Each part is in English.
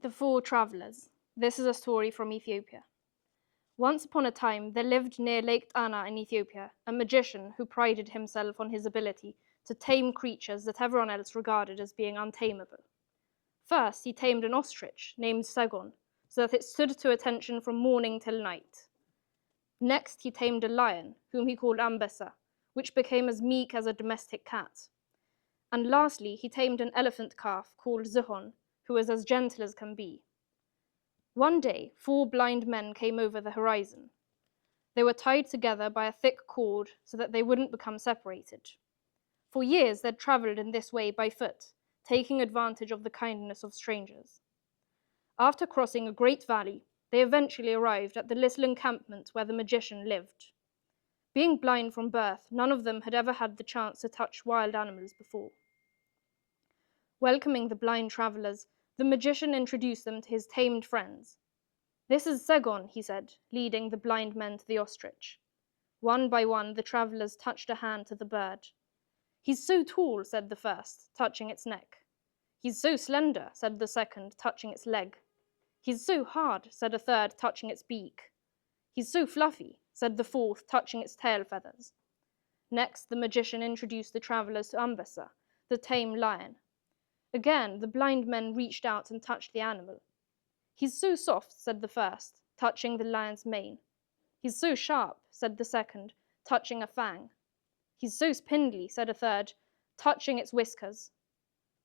The Four Travellers. This is a story from Ethiopia. Once upon a time, there lived near Lake Tana in Ethiopia a magician who prided himself on his ability to tame creatures that everyone else regarded as being untamable. First, he tamed an ostrich named Segon, so that it stood to attention from morning till night. Next, he tamed a lion, whom he called Ambessa, which became as meek as a domestic cat. And lastly, he tamed an elephant calf called Zuhon, who was as gentle as can be. One day, 4 blind men came over the horizon. They were tied together by a thick cord so that they wouldn't become separated. For years, they'd travelled in this way by foot, taking advantage of the kindness of strangers. After crossing a great valley, they eventually arrived at the little encampment where the magician lived. Being blind from birth, none of them had ever had the chance to touch wild animals before. Welcoming the blind travellers, the magician introduced them to his tamed friends. "This is Segon," he said, leading the blind men to the ostrich. One by one, the travellers touched a hand to the bird. "He's so tall," said the first, touching its neck. "He's so slender," said the second, touching its leg. "He's so hard," said a third, touching its beak. "He's so fluffy," said the fourth, touching its tail feathers. Next, the magician introduced the travellers to Ambessa, the tame lion. Again, the blind men reached out and touched the animal. "He's so soft," said the first, touching the lion's mane. "He's so sharp," said the second, touching a fang. "He's so spindly," said a third, touching its whiskers.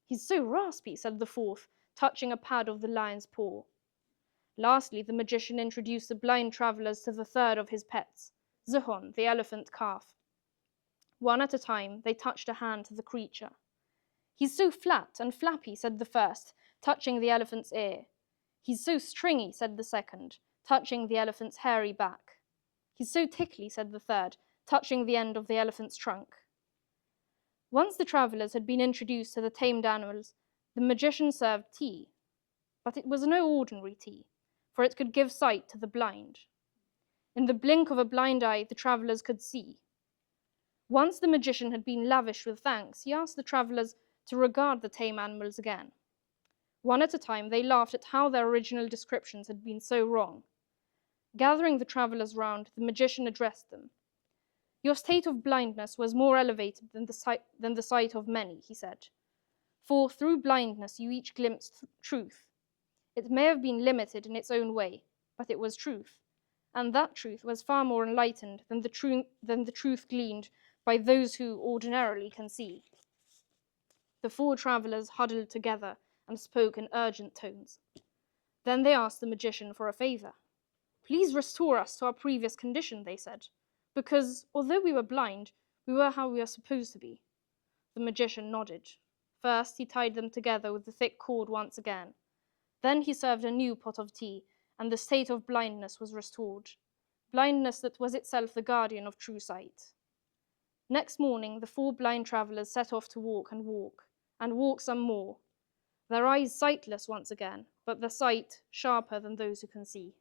"He's so raspy," said the fourth, touching a pad of the lion's paw. Lastly, the magician introduced the blind travellers to the third of his pets, Zuhon, the elephant calf. One at a time, they touched a hand to the creature. "He's so flat and flappy," said the first, touching the elephant's ear. "He's so stringy," said the second, touching the elephant's hairy back. "He's so tickly," said the third, touching the end of the elephant's trunk. Once the travellers had been introduced to the tamed animals, the magician served tea. But it was no ordinary tea, for it could give sight to the blind. In the blink of a blind eye, the travellers could see. Once the magician had been lavish with thanks, he asked the travellers to regard the tame animals again. One at a time, they laughed at how their original descriptions had been so wrong. Gathering the travellers round, the magician addressed them. "Your state of blindness was more elevated than the sight of many," he said. "For through blindness you each glimpsed truth. It may have been limited in its own way, but it was truth, and that truth was far more enlightened than the truth gleaned by those who ordinarily can see." The 4 travellers huddled together and spoke in urgent tones. Then they asked the magician for a favour. "Please restore us to our previous condition," they said, "because, although we were blind, we were how we were supposed to be." The magician nodded. First, he tied them together with the thick cord once again. Then he served a new pot of tea, and the state of blindness was restored, blindness that was itself the guardian of true sight. Next morning, the 4 blind travellers set off to walk and walk some more, their eyes sightless once again, but their sight sharper than those who can see.